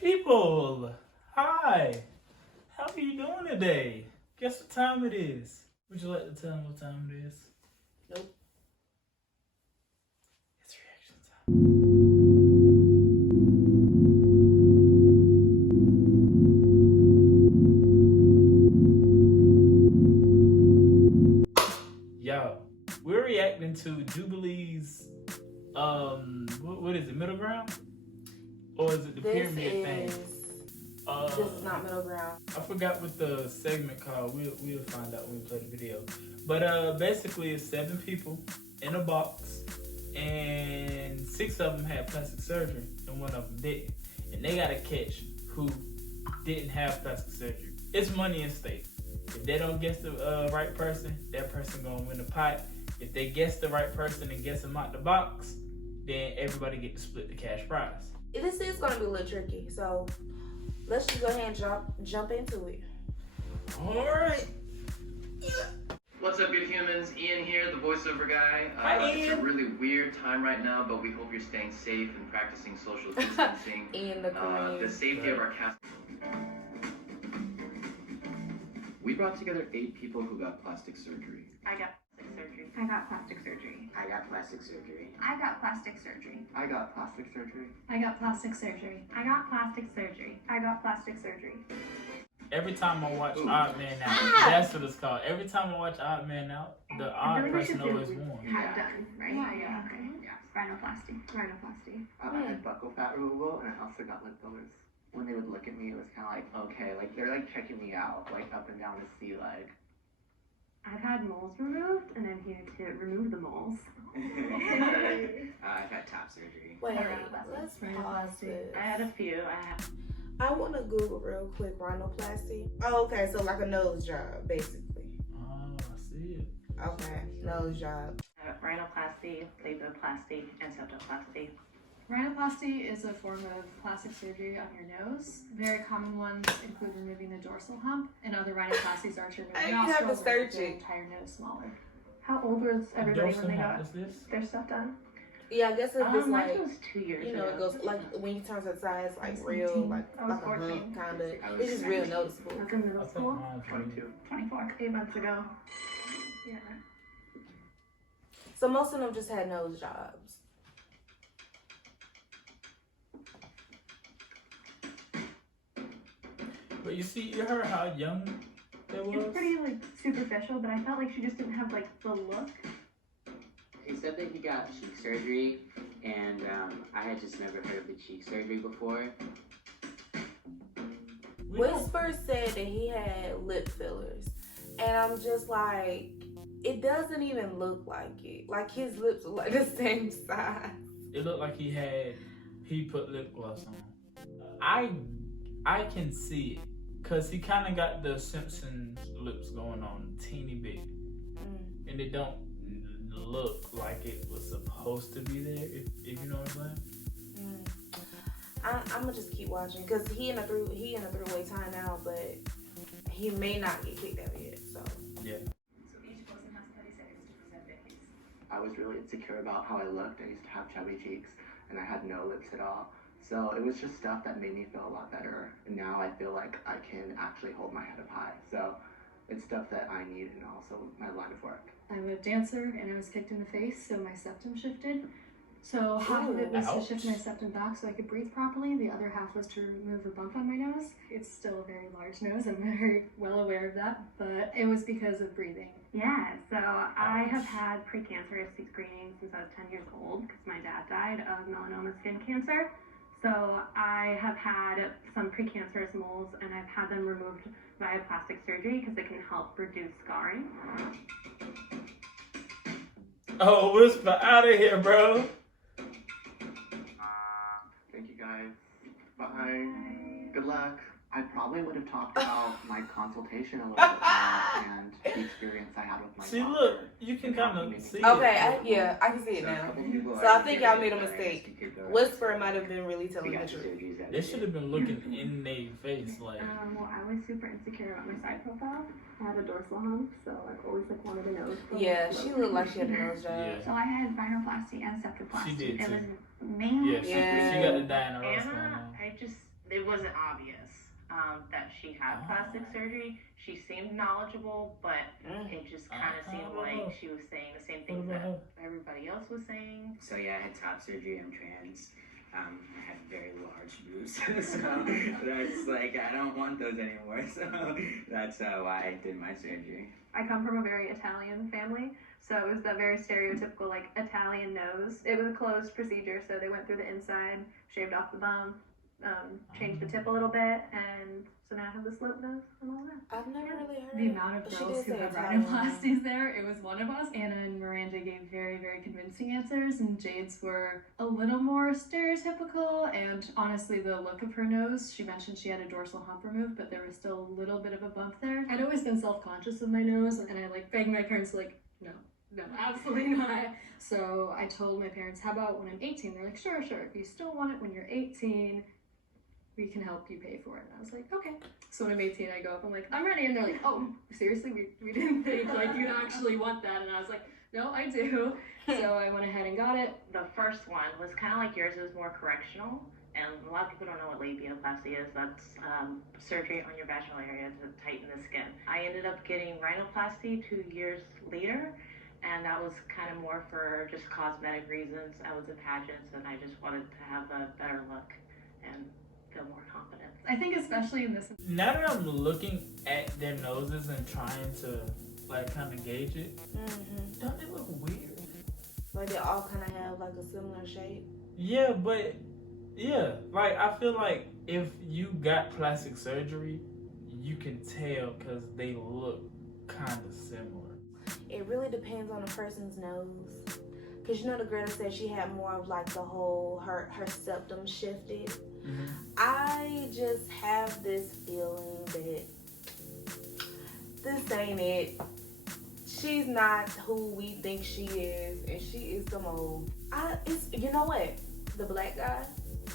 People, hi. How are you doing today? Guess what time it is? Would you like to tell them what time it is? Nope. It's reaction time. Yo, we're reacting to Jubilee's what is it, middle ground? Or is it the pyramid thing? This is not middle ground. I forgot what the segment called. We'll find out when we play the video. But basically it's 7 people in a box, and 6 of them had plastic surgery and 1 of them didn't. And they gotta catch who didn't have plastic surgery. It's money at stake. If they don't guess the right person, that person gonna win the pot. If they guess the right person and guess them out the box, then everybody get to split the cash prize. This is gonna be a little tricky, so let's just go ahead and jump into it. All right. What's up, good humans? Ian here, the voiceover guy. Hi, Ian. It's a really weird time right now, but we hope you're staying safe and practicing social distancing. Ian the Queen. The safety of our cast. We brought together 8 people who got plastic surgery. I got plastic surgery. I got plastic surgery. I got plastic surgery. I got plastic surgery. I got plastic surgery. I got plastic surgery. I got plastic surgery. I got plastic surgery. Every time I watch Odd Man Out, that's what it's called. Every time I watch Odd Man Out, the odd person always won. Have done, right? Yeah. Okay. Yeah. Rhinoplasty. Rhinoplasty. I had buccal fat removal, and I also got lip fillers. When they would look at me, it was kind of like, okay, like they're like checking me out, like up and down to see, like. I've had moles removed, and I'm here to remove the moles. I got top surgery. Wait, Rhinoplasty. let's pause this. I had a few. I want to Google real quick rhinoplasty. Oh, okay, so like a nose job, basically. Oh, I see it. Okay, nose job. Rhinoplasty, laboplasty, and septoplasty. Rhinoplasty is a form of plastic surgery on your nose. Very common ones include removing the dorsal hump, and other rhinoplasties are to remove I have to nostrils or search make the it. entire nose smaller. How old was everybody when they got What's this? their stuff done? Yeah, I guess if it's Mine like, was 2 years you know, ago. it goes like when you turn to the sides, like I was real, 14. like I was a 14. hump, kind I of. was It's just real noticeable. I was in I middle think school. mine's 22. 24. 8 months ago. Yeah. So most of them just had nose jobs. But you see, you heard how young that was? It's pretty like superficial, but I felt like she just didn't have like the look. He said that he got cheek surgery, and I had just never heard of the cheek surgery before. We don't- Whisper said that he had lip fillers, and I'm just like, it doesn't even look like it. Like his lips are like the same size. It looked like he put lip gloss on. I can see it, cause he kind of got the Simpsons lips going on, teeny bit, and it don't look like it was supposed to be there. If you know what I'm saying. I'm gonna just keep watching because he in a three-way timeout, but he may not get kicked out yet. So Yeah. So each person has 30 seconds to present their case. I was really insecure about how I looked. I used to have chubby cheeks, and I had no lips at all. So it was just stuff that made me feel a lot better. And now I feel like I can actually hold my head up high. So it's stuff that I need, and also my line of work. I'm a dancer, and I was kicked in the face, so my septum shifted. So half of it was Ouch. to shift my septum back so I could breathe properly. The other half was to remove a bump on my nose. It's still a very large nose. I'm very well aware of that, but it was because of breathing. Yeah, so I have had precancerous screening since I was 10 years old because my dad died of melanoma skin cancer. So I have had some precancerous moles, and I've had them removed via plastic surgery because it can help reduce scarring. Oh, Whisper, out of here, bro. Thank you guys. Bye. Good luck. I probably would have talked about my consultation a little bit more and the experience I had with my See, doctor. look, you can kind of see okay, it. I can see it now. So I think y'all made a mistake. Whisper might have been really telling the truth. They should have been looking in their face like. Well, I was super insecure about my side profile. I have a dorsal hump, so I've always like wanted a nose. Yeah, she looked like she had a nose job. Yeah. So I had rhinoplasty and septoplasty. She did It too. was mainly. Yeah, she got the Diana Ross going on. It wasn't obvious that she had plastic surgery. She seemed knowledgeable, but it just kind of seemed like she was saying the same things that everybody else was saying. So yeah, I had top surgery. I'm trans. I have very large boobs, so that's like I don't want those anymore. So that's why I did my surgery. I come from a very Italian family, so it was the very stereotypical like Italian nose. It was a closed procedure, so they went through the inside, shaved off the bum, changed the tip a little bit, and so now I have the slope nose and all that. I've never really heard The amount of girls who have rhinoplasties there, it was one of us. Anna and Miranda gave very, very convincing answers, and Jade's were a little more stereotypical, and honestly the look of her nose, she mentioned she had a dorsal hump removed, but there was still a little bit of a bump there. I'd always been self-conscious of my nose, and I like begged my parents like, no, absolutely not. So I told my parents, how about when I'm 18? They're like, sure, if you still want it when you're 18, we can help you pay for it. And I was like, okay. So when I'm 18, I go up, I'm like, I'm ready. And they're like, oh, seriously? We didn't think like you'd actually want that. And I was like, no, I do. So I went ahead and got it. The first one was kind of like yours. It was more correctional. And a lot of people don't know what labiaplasty is. That's surgery on your vaginal area to tighten the skin. I ended up getting rhinoplasty 2 years later. And that was kind of more for just cosmetic reasons. I was in pageants and I just wanted to have a better look and feel more confident. I think especially in this. Now that I'm looking at their noses and trying to like kind of gauge it, don't they look weird? Like they all kind of have like a similar shape. Yeah, but yeah, like I feel like if you got plastic surgery, you can tell because they look kind of similar. It really depends on the person's nose. Cause you know the girl that said she had more of like the whole, her septum shifted. I just have this feeling that this ain't it. She's not who we think she is, and she is some old. You know what? The black guy,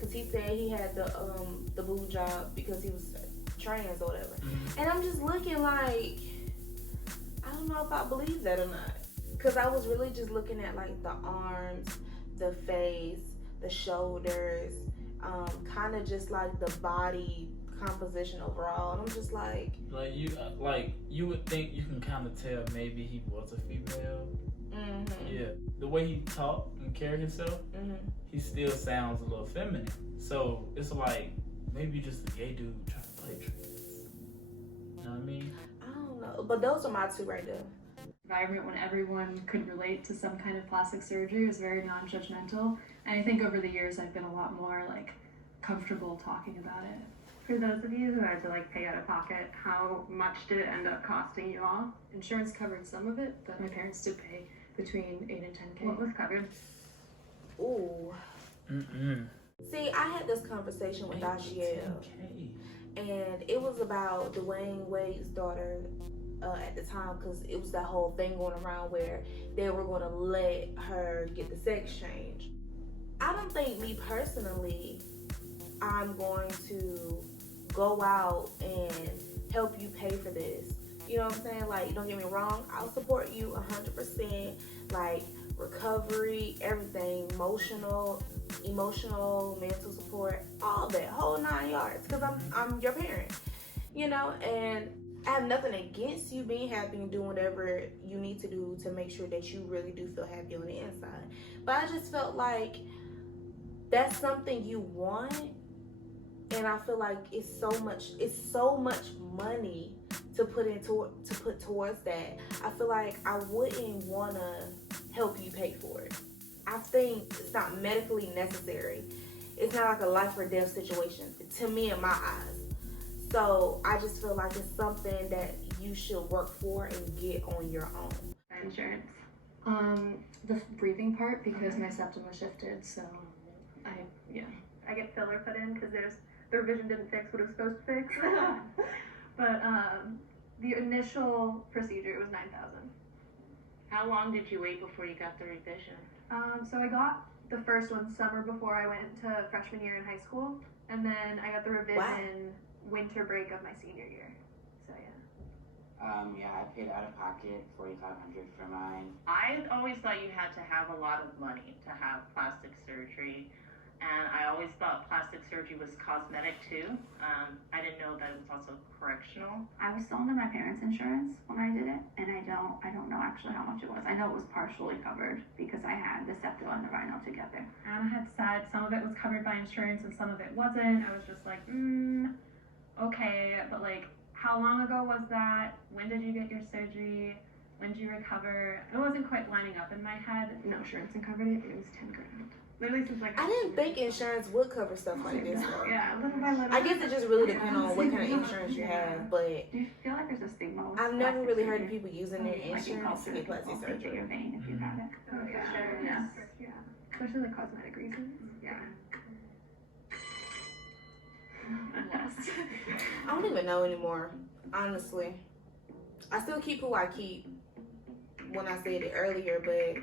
cause he said he had the boob job because he was trans or whatever. And I'm just looking like, I don't know if I believe that or not. Cause I was really just looking at like the arms, the face, the shoulders, kind of just like the body composition overall. And I'm just like you would think you can kind of tell maybe he was a female. Yeah, the way he talked and carried himself, he still sounds a little feminine. So it's like maybe just a gay dude trying to play trans. You know what I mean? I don't know, but those are my two right there. Environment when everyone could relate to some kind of plastic surgery was very non-judgmental, and I think over the years I've been a lot more like comfortable talking about it. For those of you who had to like pay out of pocket, how much did it end up costing you all? Insurance covered some of it, but my parents did pay between 8 and 10K. What was covered? Ooh. See, I had this conversation with Dashiell, and it was about Dwayne Wade's daughter at the time, because it was that whole thing going around where they were going to let her get the sex change. I don't think, me personally, I'm going to go out and help you pay for this. You know what I'm saying? Like, don't get me wrong, I'll support you 100%, like recovery, everything, emotional, mental support, all that, whole 9 yards, because I'm your parent, you know, and I have nothing against you being happy and doing whatever you need to do to make sure that you really do feel happy on the inside. But I just felt like that's something you want, and I feel like it's so much money to put towards that. I feel like I wouldn't wanna help you pay for it. I think it's not medically necessary. It's not like a life or death situation to me in my eyes. So I just feel like it's something that you should work for and get on your own. Insurance. The breathing part, because my septum was shifted, so I get filler put in because the revision didn't fix what it was supposed to fix. But the initial procedure, it was $9,000. How long did you wait before you got the revision? So I got the first one summer before I went to freshman year in high school, and then I got the revision winter break of my senior year. So I paid out of pocket $4,500 for mine. I always thought you had to have a lot of money to have plastic surgery. and I always thought plastic surgery was cosmetic too. I didn't know that it was also correctional. I was still under my parents' insurance when I did it, and I don't know actually how much it was. I know it was partially covered because I had the septal and the rhino together. Anna had said some of it was covered by insurance and some of it wasn't. I was just like, okay, but like, how long ago was that? When did you get your surgery? When did you recover? It wasn't quite lining up in my head. No, insurance covered it. It was 10 grand. Literally since like I didn't think insurance would cover stuff like this though. yeah, little by little. I guess it just really depends on what kind of insurance you have, but Do you feel like there's a stigma with I've never plastic really heard of surgery? people using their Like you insurance to also get plastic people take surgery. your vein if you've had it. Oh, yeah. Sure. Yeah. Yeah. Especially like cosmetic reasons. Yeah. I'm lost. I don't even know anymore, honestly. I still keep who I keep when I said it earlier, but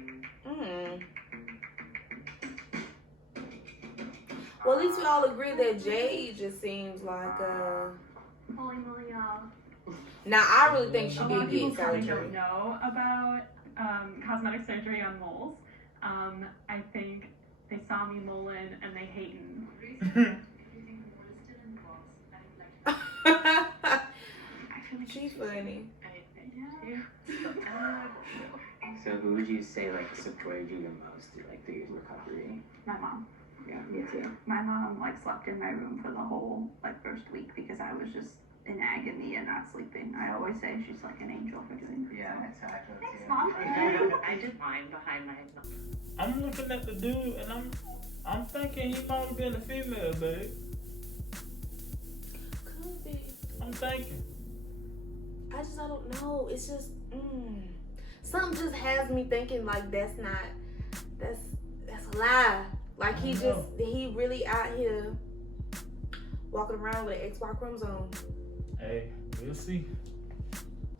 well, at least we all agree that Jade just seems like Holy moly, y'all. now I really think she A lot of did people get probably surgery. don't know about cosmetic surgery on moles. I think they saw me moling and they hating. She's funny. So who would you say like supported you the most through like 3 years recovery? My mom. Yeah, me too. My mom like slept in my room for the whole like first week because I was just in agony and not sleeping. I always say she's like an angel for doing that. Yeah, that's how I feel too. Thanks, Mom. I did mine behind my. I'm looking at the dude and I'm thinking he might have been a female, babe. Could be. I'm thinking. I don't know. It's just something just has me thinking like that's a lie. Like he really out here walking around with an XY chromosome. Hey, we'll see.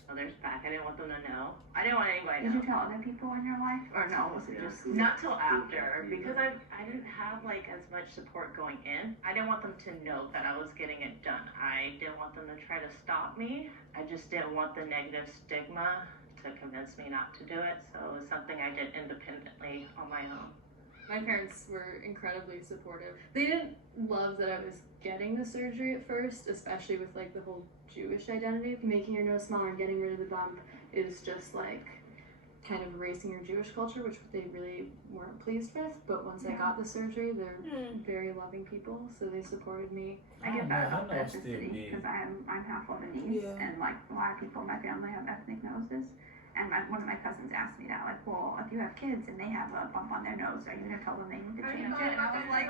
Others back. I didn't want them to know. I didn't want anybody to Did know. you tell other people in your life, or no? Was it just Not till after, because I didn't have like as much support going in. I didn't want them to know that I was getting it done. I didn't want them to try to stop me. I just didn't want the negative stigma to convince me not to do it. So it was something I did independently on my own. My parents were incredibly supportive. They didn't love that I was getting the surgery at first, especially with like the whole Jewish identity. Making your nose smaller and getting rid of the bump is just like kind of erasing your Jewish culture, which they really weren't pleased with. But once I got the surgery, they're very loving people, so they supported me. I get that about Her nose still ethnicity big. because I'm half Lebanese, Yeah. and like a lot of people in my family have ethnic noses. And one of my cousins asked me that, like, well, if you have kids and they have a bump on their nose, are you gonna tell them they need to change it? And I was like,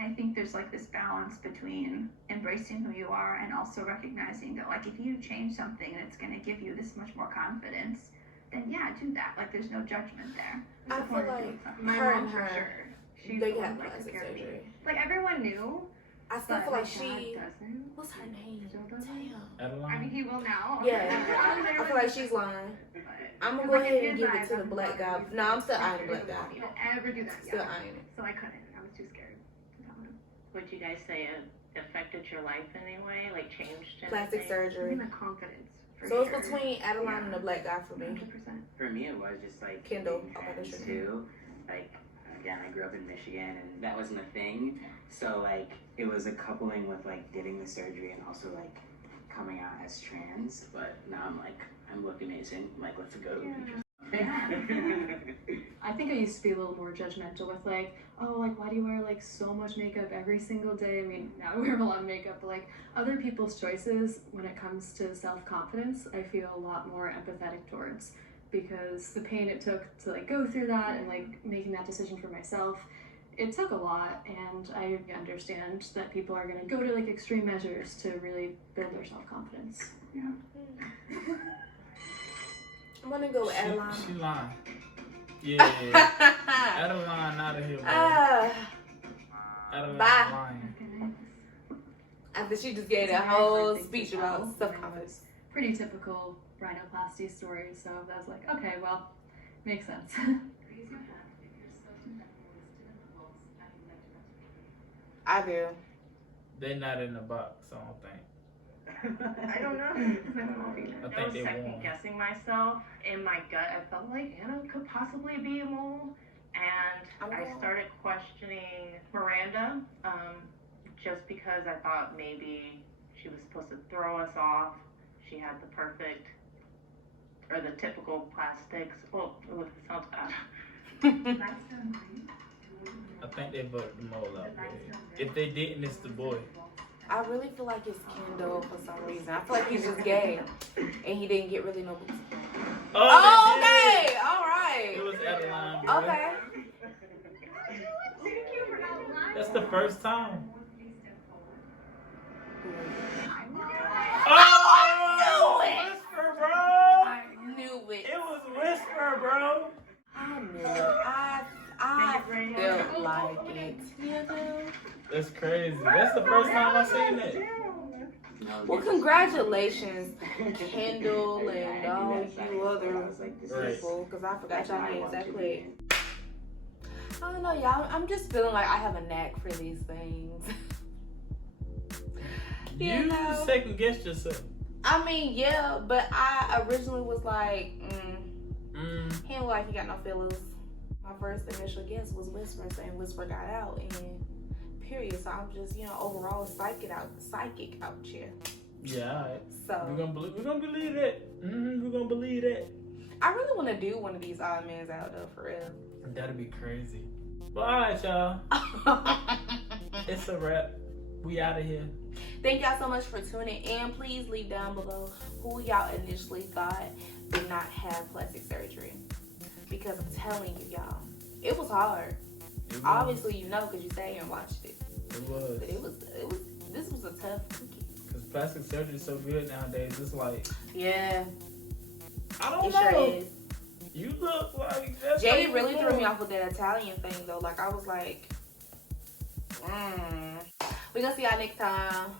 I think there's like this balance between embracing who you are and also recognizing that, like, if you change something and it's gonna give you this much more confidence, then yeah, do that. Like, there's no judgment there. I feel like her and her, they got plastic surgery. Like everyone knew, I still but feel my like she. dad doesn't. What's her name? Still doesn't. Damn. Adeline. I mean, he will now. Yeah, I feel like she's lying. I'm gonna go ahead and give it to the black guy. No, I'm still eyeing the black guy. Don't ever do that. Still Yeah. eyeing it. So I couldn't. I was too scared to tell him. Would you guys say it affected your life in any way? Like changed anything? Plastic surgery. Even the confidence. For So sure. it's between Adeline and the black guy for me. 100%. For me, it was just like Kendall. being Oh, that's trans your too. Like again, I grew up in Michigan, and that wasn't a thing. So like it was a coupling with like getting the surgery and also like coming out as trans. But now I'm looking amazing. I'm like, let's go. I think I used to be a little more judgmental with like, oh, like why do you wear like so much makeup every single day? I mean, now I wear a lot of makeup, but like other people's choices when it comes to self-confidence, I feel a lot more empathetic towards, because the pain it took to like go through that and like making that decision for myself, it took a lot, and I understand that people are gonna go to like extreme measures to really build their self-confidence. Yeah. I'm gonna go with Adeline. She lying. Yeah. Adeline out of here, bro. Adeline Bye. lying. After she just gave that whole speech about self-confidence. Pretty typical rhinoplasty story, so I was like, okay, well, makes sense. I do. They not in the box, I don't think. I don't know. I I think was they second won. guessing myself. In my gut, I felt like Anna could possibly be a mole. And I started questioning Miranda, just because I thought maybe she was supposed to throw us off. She had the perfect, or the typical plastics. Oh, it sounds bad. I think they voted the mole out there. If they didn't, it's the boy. I really feel like it's Kendall for some reason. I feel like he's just gay, and he didn't get really no boots. Oh, okay, all right. It was Adeline, bro. Okay. That's the first time. Oh, I knew it. Whisper, bro. I knew it. It was Whisper, bro. I knew it. I felt like it. You know? That's crazy. That's the first time I seen it. Well, congratulations, Kendall and all you other people, because I forgot y'all names that quick. I don't know, y'all. I'm just feeling like I have a knack for these things. You know? second guessed yourself. I mean, yeah, but I originally was like, he ain't like he got no feelings. My first initial guess was Whisper, saying Whisper got out, and period. So I'm just, overall psychic out here. Yeah, alright. So we're gonna believe that. We're gonna believe that. I really want to do one of these odd men's out though, for real. That'd be crazy. Well, alright, y'all. It's a wrap. We out of here. Thank y'all so much for tuning in. Please leave down below who y'all initially thought did not have plastic surgery. Because I'm telling you, y'all, it was hard. Obviously, you know, because you sat here and watched it. It was. But this was a tough weekend. Because plastic surgery is so good nowadays. It's like, yeah. I don't it know. Sure is. You look like that's Jay really threw me off with that Italian thing, though. Like, I was like, We're going to see y'all next time.